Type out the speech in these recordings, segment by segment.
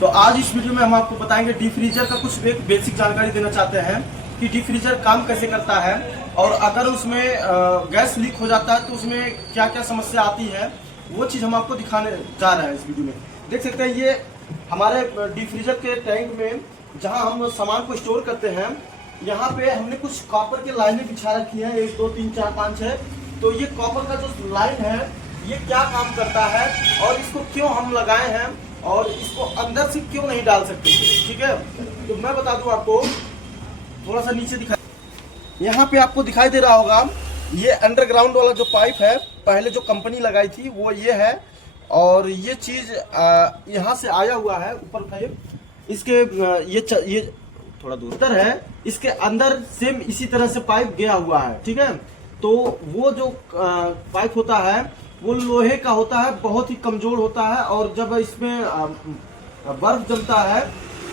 तो आज इस वीडियो में हम आपको बताएंगे डीप फ्रीजर का कुछ एक बेसिक जानकारी देना चाहते हैं कि डीप फ्रीजर काम कैसे करता है और अगर उसमें गैस लीक हो जाता है तो उसमें क्या क्या समस्या आती है, वो चीज़ हम आपको दिखाने जा रहे हैं इस वीडियो में। देख सकते हैं ये हमारे डीप फ्रीजर के टैंक में जहां हम सामान को स्टोर करते हैं, यहाँ पे हमने कुछ कॉपर के लाइनें बिछा रखी हैं, 1 2 3 4 5 6। तो ये कॉपर का जो लाइन है ये क्या काम करता है और इसको क्यों हम लगाए हैं और इसको अंदर से क्यों नहीं डाल सकते, ठीक है। तो मैं बता दूं आपको, थोड़ा सा नीचे दिखा, यहाँ पे आपको दिखाई दे रहा होगा ये अंडरग्राउंड वाला जो पाइप है, पहले जो कंपनी लगाई थी वो ये है और ये चीज़ यहाँ से आया हुआ है ऊपर पाइप, इसके ये थोड़ा दूर है, इसके अंदर सेम इसी तरह से पाइप गया हुआ है, ठीक है। तो वो जो पाइप होता है वो लोहे का होता है, बहुत ही कमजोर होता है और जब इसमें बर्फ जमता है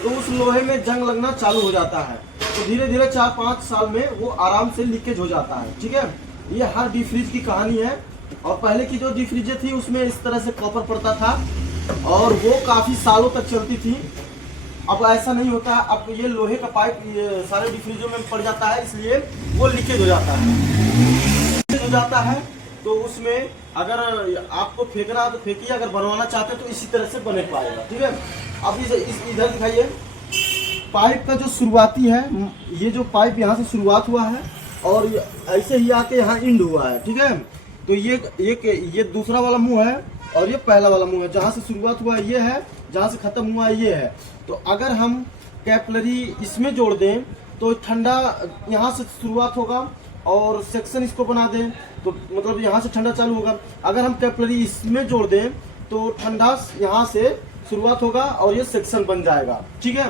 तो उस लोहे में जंग लगना चालू हो जाता है। तो धीरे धीरे 4-5 साल में वो आराम से लीकेज हो जाता है, ठीक है। ये हर डीप फ्रीज की कहानी है और पहले की जो डीप फ्रीजर थी उसमें इस तरह से कॉपर पड़ता था और वो काफ़ी सालों तक चलती थी। अब ऐसा नहीं होता, अब ये लोहे का पाइप ये सारे डीप फ्रीजर में पड़ जाता है, इसलिए वो लीकेज हो जाता है। लीकेज हो जाता है तो उसमें अगर आपको फेंकना है तो फेंकिए, अगर बनवाना चाहते हैं तो इसी तरह से बने पाएगा, ठीक है। अब इधर दिखाइए, पाइप का जो शुरुआती है, ये जो पाइप यहाँ से शुरुआत हुआ है और ऐसे ही आके यहाँ इंड हुआ है, ठीक है। तो ये दूसरा वाला मुंह है और ये पहला वाला मुंह है, जहाँ से शुरुआत हुआ है ये है, जहाँ से खत्म हुआ है ये है। तो अगर हम कैपलरी इसमें जोड़ दें तो ठंडा यहाँ से शुरुआत होगा और सेक्शन इसको बना दें तो मतलब यहाँ से ठंडा चालू होगा। अगर हम कैपलरी इसमें जोड़ दें तो ठंडा यहाँ से शुरुआत होगा और ये सेक्शन बन जाएगा, ठीक है।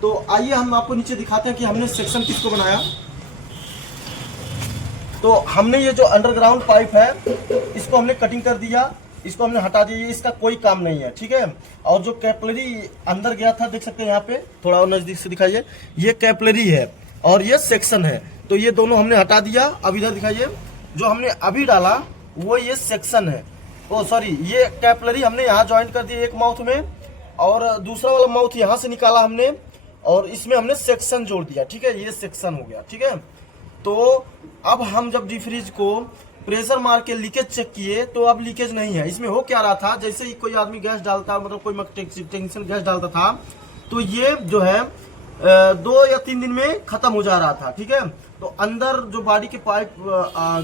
तो आइए हम आपको नीचे दिखाते हैं कि हमने सेक्शन किसको बनाया। तो हमने ये जो अंडरग्राउंड पाइप है इसको हमने कटिंग कर दिया, इसको हमने हटा दिया, इसका कोई काम नहीं है, ठीक है। और जो कैपलरी अंदर गया था, देख सकते हैं यहाँ पे, थोड़ा और नजदीक से दिखाइए, ये कैपलरी है और ये सेक्शन है। तो ये दोनों हमने हटा दिया। अब इधर दिखाइए, जो हमने अभी डाला वो ये सेक्शन है, ओ सॉरी, ये कैपलरी हमने यहाँ ज्वाइन कर दी एक माउथ में और दूसरा वाला माउथ यहाँ से निकाला हमने और इसमें हमने सेक्शन जोड़ दिया, ठीक है। ये सेक्शन हो गया, ठीक है। तो अब हम जब डीप फ्रीज को प्रेशर मार के लीकेज चेक किए तो अब लीकेज नहीं है। इसमें हो क्या रहा था, जैसे ही कोई आदमी गैस डालता, मतलब कोई टेक्नीशियन गैस डालता था तो ये जो है 2 या 3 दिन में खत्म हो जा रहा था, ठीक है। तो अंदर जो बॉडी के पाइप,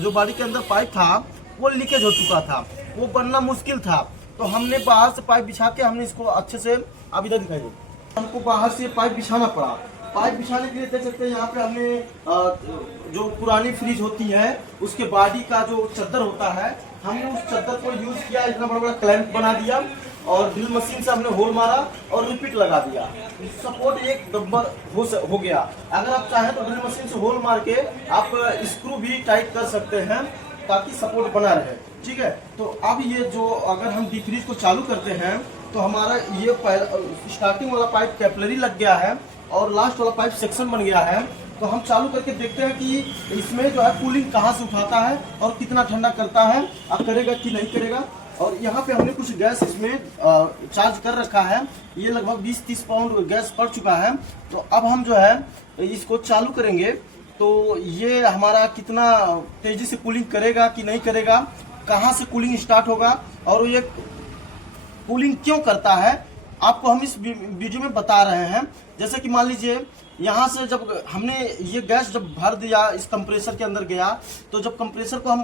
जो बॉडी के अंदर पाइप था वो लीकेज हो चुका था, वो बनना मुश्किल था। तो हमने बाहर से पाइप बिछा के हमने इसको अच्छे से, अब इधर दिखाइए, हमको बाहर से पाइप बिछाना पड़ा। पाइप बिछाने के लिए देख सकते हैं यहाँ पे हमने जो पुरानी फ्रिज होती है उसके बॉडी का जो चद्दर होता है, हमने उस चद्दर को यूज किया, इतना बड़ा बड़ा क्लैंप बना दिया और ड्रिल मशीन से हमने होल मारा और रिपीट लगा दिया। सपोर्ट एक नंबर हो गया। अगर आप चाहें तो ड्रिल मशीन से होल मार के आप स्क्रू भी टाइट कर सकते हैं ताकि सपोर्ट बना रहे, ठीक है। तो अब ये जो अगर हम डीप फ्रीज को चालू करते हैं तो हमारा ये स्टार्टिंग वाला पाइप कैपलरी लग गया है और लास्ट वाला पाइप सेक्शन बन गया है। तो हम चालू करके देखते हैं कि इसमें जो है कूलिंग कहाँ से उठाता है और कितना ठंडा करता है, अब करेगा कि नहीं करेगा। और यहाँ पे हमने कुछ गैस इसमें चार्ज कर रखा है, ये लगभग 20-30 पाउंड गैस पड़ चुका है। तो अब हम जो है इसको चालू करेंगे तो ये हमारा कितना तेजी से कूलिंग करेगा कि नहीं करेगा, कहाँ से कूलिंग स्टार्ट होगा और ये कूलिंग क्यों करता है, आपको हम इस वीडियो में बता रहे हैं। जैसे कि मान लीजिए यहाँ से जब हमने ये गैस जब भर दिया, इस कंप्रेसर के अंदर गया, तो जब कंप्रेसर को हम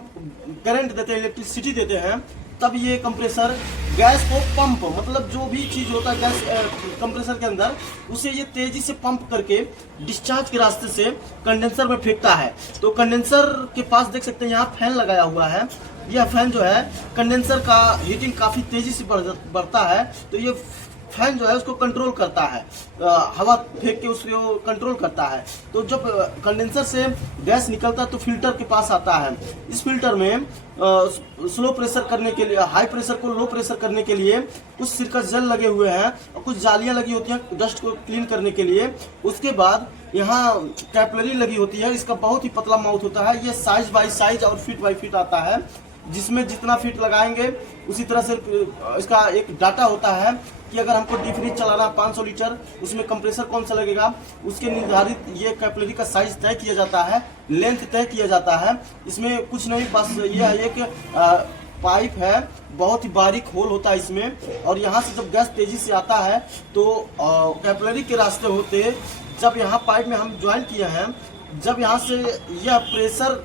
करंट देते हैं, इलेक्ट्रिसिटी देते हैं, तब ये कंप्रेसर गैस को पंप, मतलब जो भी चीज़ होता है गैस कंप्रेसर के अंदर, उसे ये तेज़ी से पंप करके डिस्चार्ज के रास्ते से कंडेंसर में फेंकता है। तो कंडेंसर के पास देख सकते हैं यहाँ फैन लगाया हुआ है, यह फैन जो है कंडेंसर का हीटिंग काफ़ी तेज़ी से बढ़ता है, तो ये फैन जो है उसको कंट्रोल करता है, हवा फेंक के उसको कंट्रोल करता है। तो जब कंडेंसर से गैस निकलता है तो फिल्टर के पास आता है। इस फिल्टर में स्लो प्रेशर करने के लिए, हाई प्रेशर को लो प्रेशर करने के लिए कुछ सिरका जेल लगे हुए हैं और कुछ जालियां लगी होती हैं डस्ट को क्लीन करने के लिए। उसके बाद यहाँ कैपलरी लगी होती है, इसका बहुत ही पतला माउथ होता है, ये साइज बाई साइज और फीट बाई फीट आता है, जिसमें जितना फीट लगाएंगे उसी तरह से इसका एक डाटा होता है कि अगर हमको डीप फ्रीज चलाना 500 लीटर, उसमें कंप्रेसर कौन सा लगेगा, उसके निर्धारित ये कैपिलरी का साइज तय किया जाता है, लेंथ तय किया जाता है। इसमें कुछ नहीं, बस यह एक पाइप है, बहुत ही बारीक होल होता है इसमें, और यहाँ से जब गैस तेजी से आता है तो कैपिलरी के रास्ते होते, जब यहाँ पाइप में हम ज्वाइन किए हैं, जब यहाँ से यह प्रेशर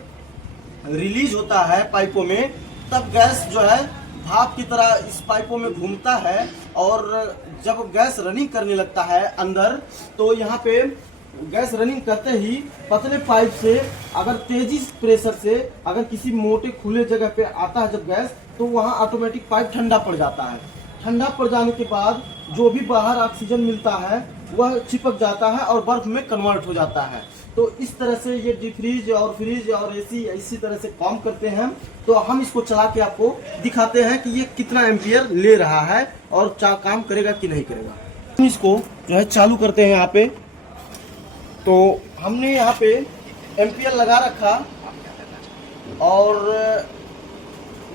रिलीज होता है पाइपों में, तब गैस जो है भाप की तरह इस पाइपों में घूमता है, और जब गैस रनिंग करने लगता है अंदर, तो यहाँ पे गैस रनिंग करते ही पतले पाइप से अगर तेजी प्रेशर से अगर किसी मोटे खुले जगह पे आता है जब गैस, तो वहाँ ऑटोमेटिक पाइप ठंडा पड़ जाता है। ठंडा पड़ जाने के बाद जो भी बाहर ऑक्सीजन मिलता है वह चिपक जाता है और बर्फ में कन्वर्ट हो जाता है। तो इस तरह से ये डीप फ्रीज और फ्रीज और एसी इसी तरह से काम करते हैं। तो हम इसको चला के आपको दिखाते हैं कि ये कितना एम्पियर ले रहा है और काम करेगा कि नहीं करेगा। हम इसको जो है चालू करते हैं यहाँ पे। तो हमने यहाँ पे एम्पियर लगा रखा, और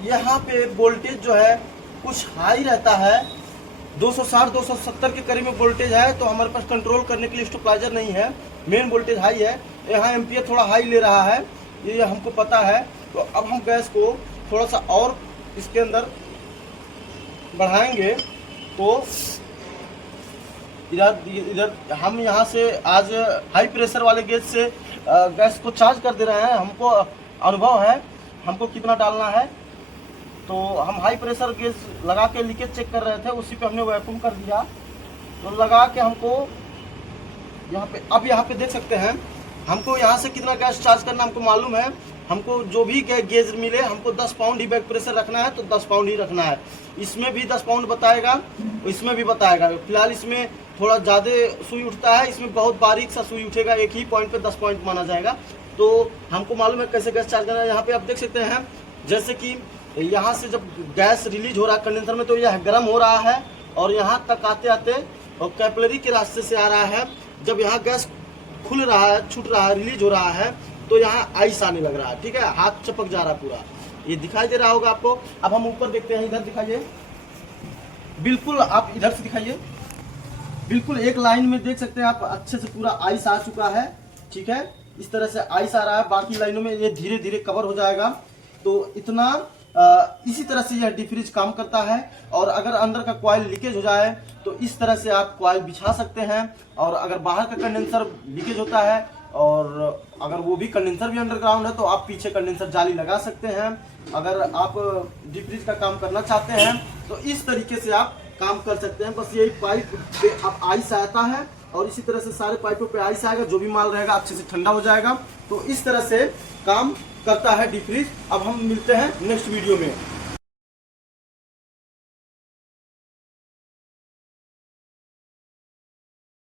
यहाँ पे वोल्टेज जो है कुछ हाई रहता है, 260-270 के करीब में वोल्टेज है। तो हमारे पास कंट्रोल करने के लिए स्टेबलाइजर नहीं है, मेन वोल्टेज हाई है। यहाँ एम्पियर थोड़ा हाई ले रहा है, ये हमको पता है। तो अब हम गैस को थोड़ा सा और इसके अंदर बढ़ाएंगे। तो इधर हम यहाँ से आज हाई प्रेशर वाले गैस से गैस को चार्ज कर दे रहे हैं। हमको अनुभव है हमको कितना डालना है। तो हम हाई प्रेशर गैस लगा के लीकेज चेक कर रहे थे, उसी पे हमने वैक्यूम कर दिया। तो लगा के हमको यहाँ पे देख सकते हैं, हमको यहाँ से कितना गैस चार्ज करना हमको मालूम है। हमको जो भी गेज मिले, हमको 10 पाउंड ही बैक प्रेशर रखना है, तो 10 पाउंड ही रखना है। इसमें भी 10 पाउंड बताएगा, इसमें भी बताएगा। फिलहाल इसमें थोड़ा ज़्यादा सुई उठता है, इसमें बहुत बारीक सा सुई उठेगा, एक ही पॉइंट पे 10 पॉइंट माना जाएगा। तो हमको मालूम है कैसे गैस चार्ज करना है। यहाँ पे आप देख सकते हैं, जैसे कि यहाँ से जब गैस रिलीज हो रहा है कंडेंसर में, तो यह गर्म हो रहा है, और यहाँ तक आते आते और कैपिलरी के रास्ते से आ रहा है। जब यहाँ गैस खुल रहा है, छूट रहा है, रिलीज हो रहा है, तो यहाँ आइस आने लग रहा है। ठीक है, हाथ चपक जा रहा है पूरा, ये दिखाई दे रहा होगा आपको। अब हम ऊपर देखते हैं, इधर दिखाइए, बिल्कुल आप इधर से दिखाइए, बिल्कुल एक लाइन में देख सकते हैं आप, अच्छे से पूरा आइस आ चुका है। ठीक है, इस तरह से आइस आ रहा है, बाकी लाइनों में ये धीरे धीरे कवर हो जाएगा। तो इतना इसी तरह से यह डीप फ्रीज काम करता है। और अगर अंदर का कॉइल लीकेज हो जाए तो इस तरह से आप कॉइल बिछा सकते हैं। और अगर बाहर का कंडेंसर लीकेज होता है, और अगर वो भी कंडेंसर भी अंडरग्राउंड है, तो आप पीछे कंडेंसर जाली लगा सकते हैं। अगर आप डीप फ्रीज का काम करना चाहते हैं तो इस तरीके से आप काम कर सकते हैं। बस यही पाइप पे आप आइस आता है, और इसी तरह से सारे पाइपों पे आइस आएगा, जो भी माल रहेगा अच्छे से ठंडा हो जाएगा। तो इस तरह से काम करता है डीप फ्रीज। अब हम मिलते हैं नेक्स्ट वीडियो में।